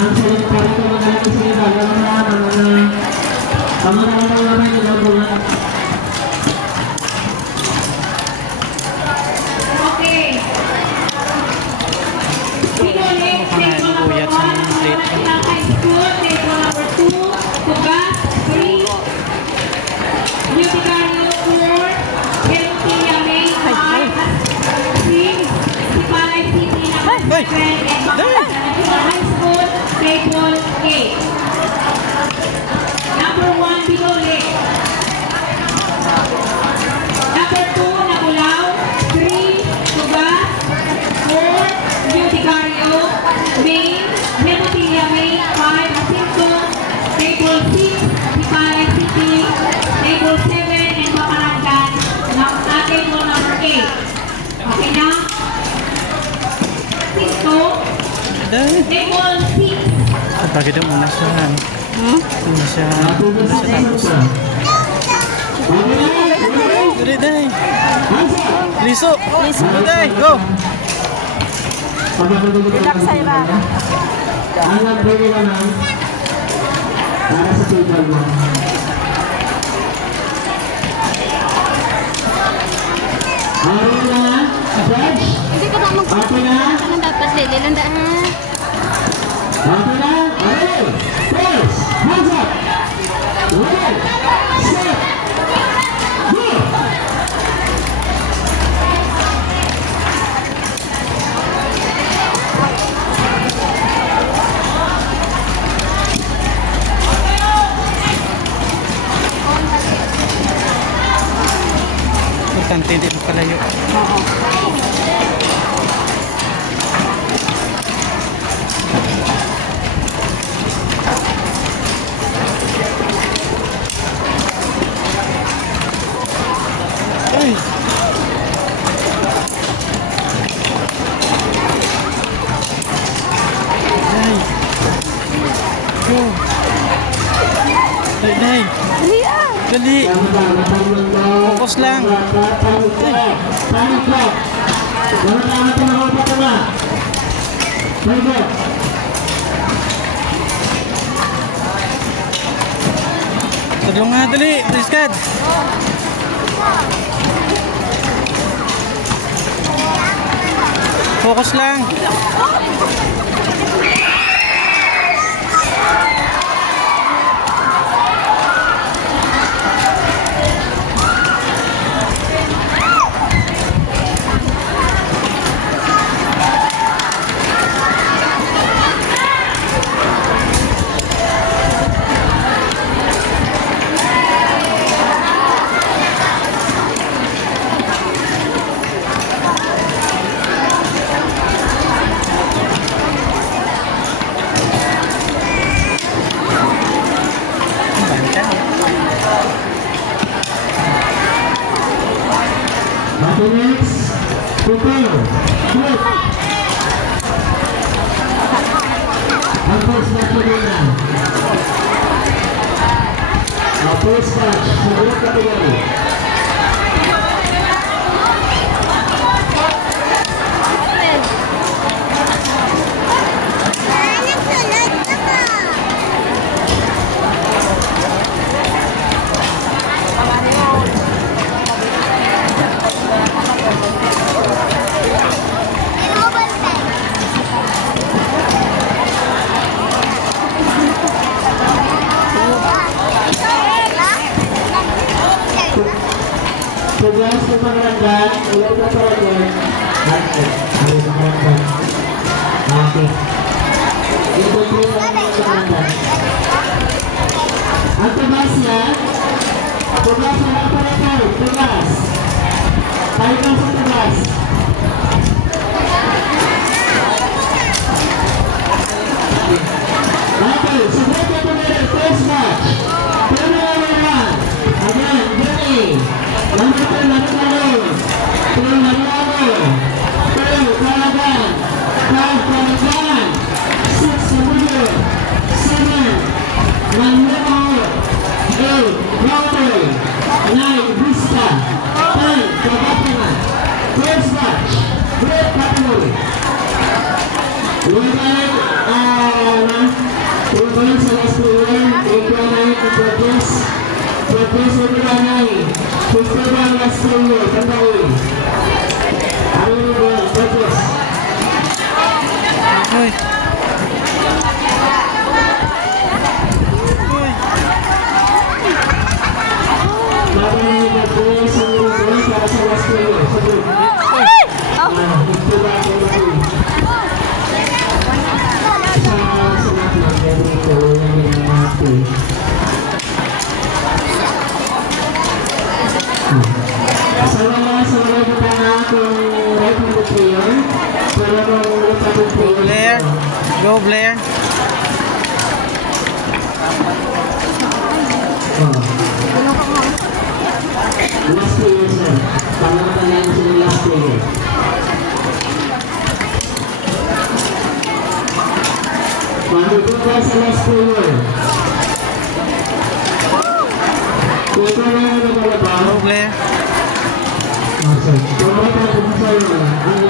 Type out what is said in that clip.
Ang salit pa rin mga galing sa iba. Gano'n na mga kamarang naman nila mga. Okay. Pinoy, table number 1, Manila High School. Table number 2, Tugas 3. Uticario 4. Helutia May 5. 6. Sipalay City number 7. And Manila High School. Table 8. Number 1, Binole. Number 2, Nabulaw. 3, Tugas. 4, Uticario. May. Helutia May 5. Jacinto. Table 6. Sipalay City. Table 7 and Paparangan. Table number 8. Okay na? Cinco. Table 6. Bakit yung una siya? Una siya tapos. Dali, day. Liso. Liso, day. Go. Relax sa'yo ba? Ang nagbili naman para sa table mo. Ayaw na, Judge? Hindi ka ba Okay na? Ang dapat lililanda ha? Okay na? Okay! First, hands up! Ready, set, go! Importante, hindi magkalayo. Ay! Day! Go! Day, day! Dali ah! Dali! Focus lang. Tadlo nga, dali! Riskad! Focus lang. Next, prepare, flip. Ang first match na din na. Ang first match, sa category. Tugas ng pangalagaan, ulit na pangalagaan. Ay, sa pangalagaan. Okay. Ito po yung pangalagaan. Ang tugas niya, tugas na nakapalatay, tugas. Tayo lang sa tugas. Okay, so break it together, first match. Turn over one. Again, Billy. Number 2, Larinaro. 2, Larinaro. 2, Calagan. 5, Calagan. 6, Sabuyo. 7, Manlemo. 8, Broadway. 9, Vista. 10, Kabatana. First match. balik, tulong balik sa last player, take your night to practice. Practice with the nanay. Gusto ba ang last player? Tandaan. Ano yung ba? Practice. Uy. Bago na yung practice, ang yung balik para sa last player. Sabot. Gusto ba ang last player? Sa lahat ng ganito, yung last player. Sa mga kita na kung right-handed player, pero kung left-handed player, Blair. Go, Blair. last player sir. Pangalaman lang sa last player. Pangalaman ka sa last player. Kung ito na yung nagalabaw, Go, Blair. kung ito na yung nagalabaw, ang